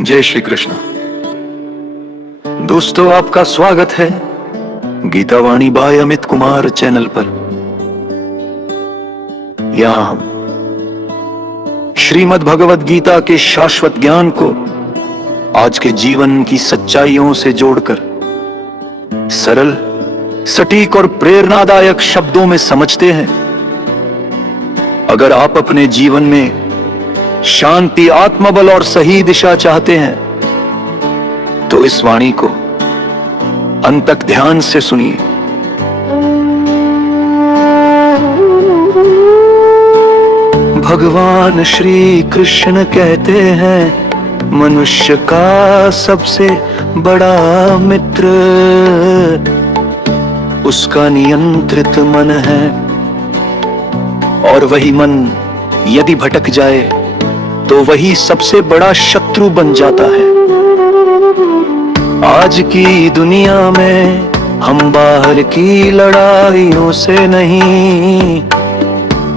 जय श्री कृष्ण। दोस्तों, आपका स्वागत है गीता वाणी बाय अमित कुमार चैनल पर। यहां हम श्रीमद् भगवद गीता के शाश्वत ज्ञान को आज के जीवन की सच्चाइयों से जोड़कर सरल, सटीक और प्रेरणादायक शब्दों में समझते हैं। अगर आप अपने जीवन में शांति, आत्मबल और सही दिशा चाहते हैं तो इस वाणी को अंत तक ध्यान से सुनिए। भगवान श्री कृष्ण कहते हैं, मनुष्य का सबसे बड़ा मित्र उसका नियंत्रित मन है, और वही मन यदि भटक जाए तो वही सबसे बड़ा शत्रु बन जाता है। आज की दुनिया में हम बाहर की लड़ाइयों से नहीं,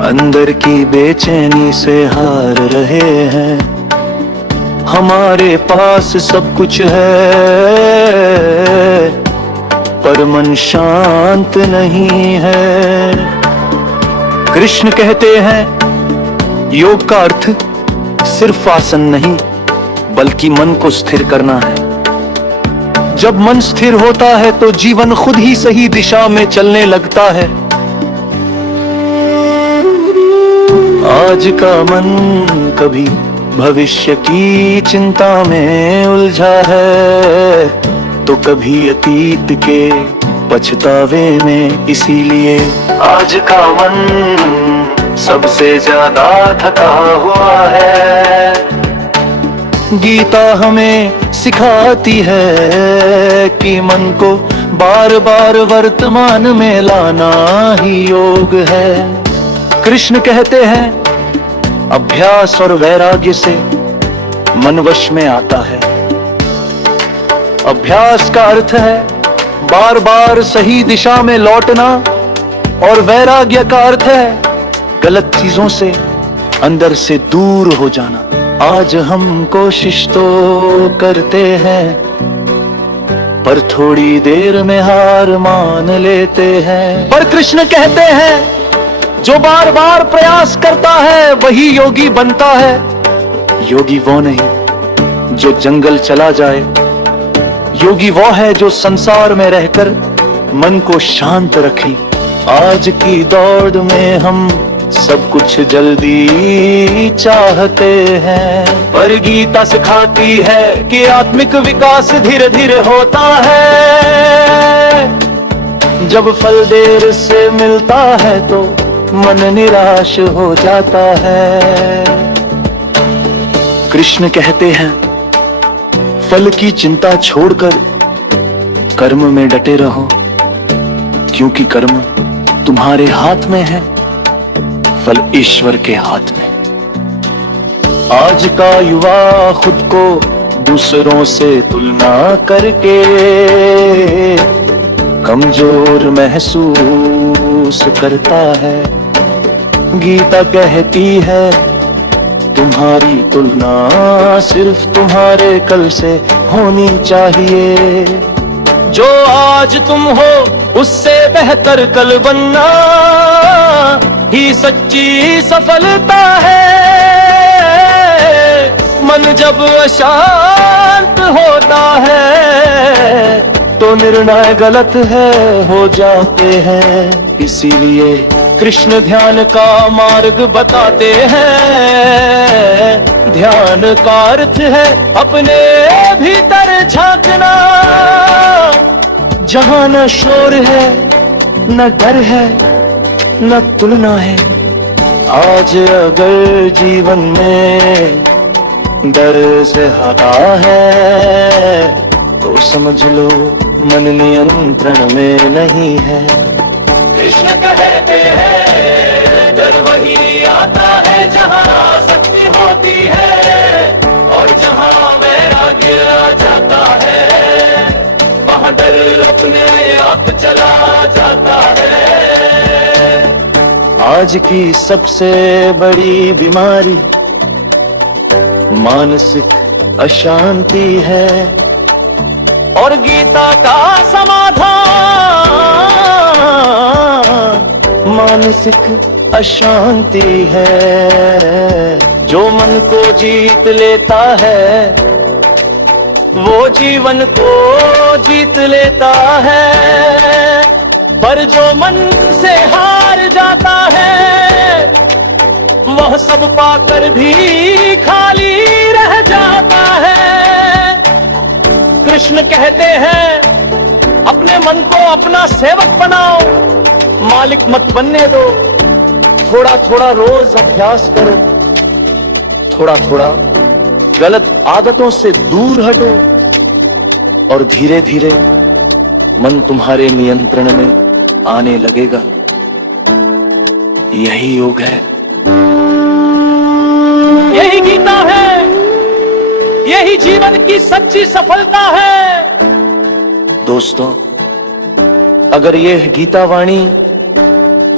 अंदर की बेचैनी से हार रहे हैं। हमारे पास सब कुछ है पर मन शांत नहीं है। कृष्ण कहते हैं, योग का अर्थ सिर्फ आसन नहीं बल्कि मन को स्थिर करना है। जब मन स्थिर होता है तो जीवन खुद ही सही दिशा में चलने लगता है। आज का मन कभी भविष्य की चिंता में उलझा है तो कभी अतीत के पछतावे में। इसीलिए आज का मन सबसे ज्यादा थका हुआ है। गीता हमें सिखाती है कि मन को बार बार वर्तमान में लाना ही योग है। कृष्ण कहते हैं, अभ्यास और वैराग्य से मन वश में आता है। अभ्यास का अर्थ है बार बार सही दिशा में लौटना, और वैराग्य का अर्थ है गलत चीजों से अंदर से दूर हो जाना। आज हम कोशिश तो करते हैं पर थोड़ी देर में हार मान लेते हैं। पर कृष्ण कहते हैं, जो बार बार प्रयास करता है वही योगी बनता है। योगी वो नहीं जो जंगल चला जाए, योगी वो है जो संसार में रहकर मन को शांत रखे। आज की दौड़ में हम सब कुछ जल्दी चाहते हैं, पर गीता सिखाती है कि आत्मिक विकास धीरे धीरे होता है। जब फल देर से मिलता है तो मन निराश हो जाता है। कृष्ण कहते हैं, फल की चिंता छोड़कर कर्म में डटे रहो, क्योंकि कर्म तुम्हारे हाथ में है, फल ईश्वर के हाथ में। आज का युवा खुद को दूसरों से तुलना करके कमजोर महसूस करता है। गीता कहती है, तुम्हारी तुलना सिर्फ तुम्हारे कल से होनी चाहिए। जो आज तुम हो उससे बेहतर कल बनना ही सच्ची सफलता है। मन जब अशांत होता है तो निर्णय गलत है हो जाते हैं। इसीलिए कृष्ण ध्यान का मार्ग बताते हैं। ध्यान का अर्थ है अपने भीतर झांकना, जहां न शोर है, न डर है, न तुलना है। आज अगर जीवन में डर से हटा है तो समझ लो मन नियंत्रण में नहीं है। कृष्ण कहते हैं, डर वही आता है जहाँ आसक्ति होती है, और जहाँ वैराग्य आ जाता है वहाँ डर अपने आप चला जाता है। आज की सबसे बड़ी बीमारी मानसिक अशांति है और गीता का समाधान मानसिक अशांति है। जो मन को जीत लेता है वो जीवन को जीत लेता है, पर जो मन से हार जाता है वह सब पाकर भी खाली रह जाता है। कृष्ण कहते हैं अपने मन को अपना सेवक बनाओ, मालिक मत बनने दो। थोड़ा थोड़ा रोज अभ्यास करो, थोड़ा थोड़ा गलत आदतों से दूर हटो और धीरे धीरे मन तुम्हारे नियंत्रण में आने लगेगा। यही योग है, यही गीता है, यही जीवन की सच्ची सफलता है। दोस्तों, अगर यह गीता वाणी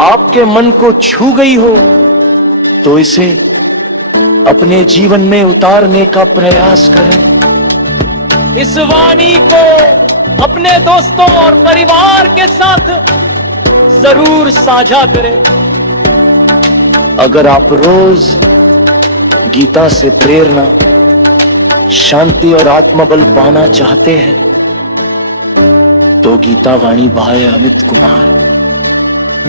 आपके मन को छू गई हो तो इसे अपने जीवन में उतारने का प्रयास करें। इस वाणी को अपने दोस्तों और परिवार के साथ जरूर साझा करें। अगर आप रोज गीता से प्रेरणा, शांति और आत्मबल पाना चाहते हैं तो गीता वाणी बाय अमित कुमार